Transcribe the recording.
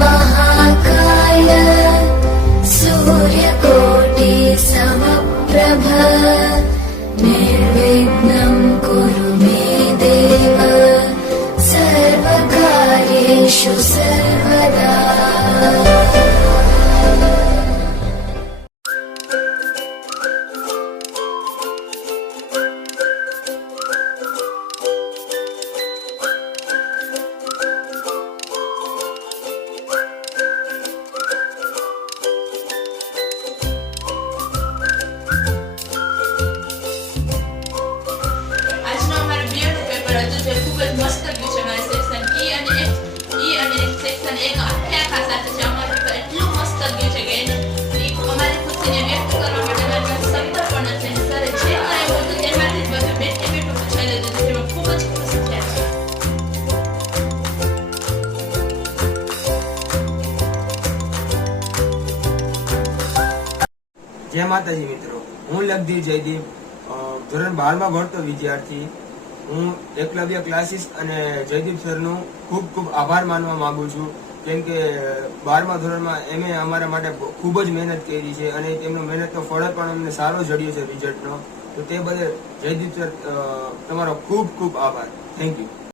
महाकाय सूर्यकोटि समप्रभ निर्विघ्नं कुरु मे देव सर्वकार्येषु सर्वदा। જય માતાજી મિત્રો, હું લગધીર જયદીપ, ધોરણ 12 માં ભણતો વિદ્યાર્થી. હું એકલવ્ય ક્લાસીસ અને જયદીપ સરનું ખૂબ ખૂબ આભાર માનવા માંગુ છું, કેમ કે 12મા ધોરણમાં એમે અમારા માટે ખૂબ જ મહેનત કરી છે અને તેમનો મહેનતનો ફળ પણ અમને સારો જડ્યો છે રિઝલ્ટનો. તો તે બદલ જયદીપ સર તમારો ખૂબ ખૂબ આભાર. Thank you.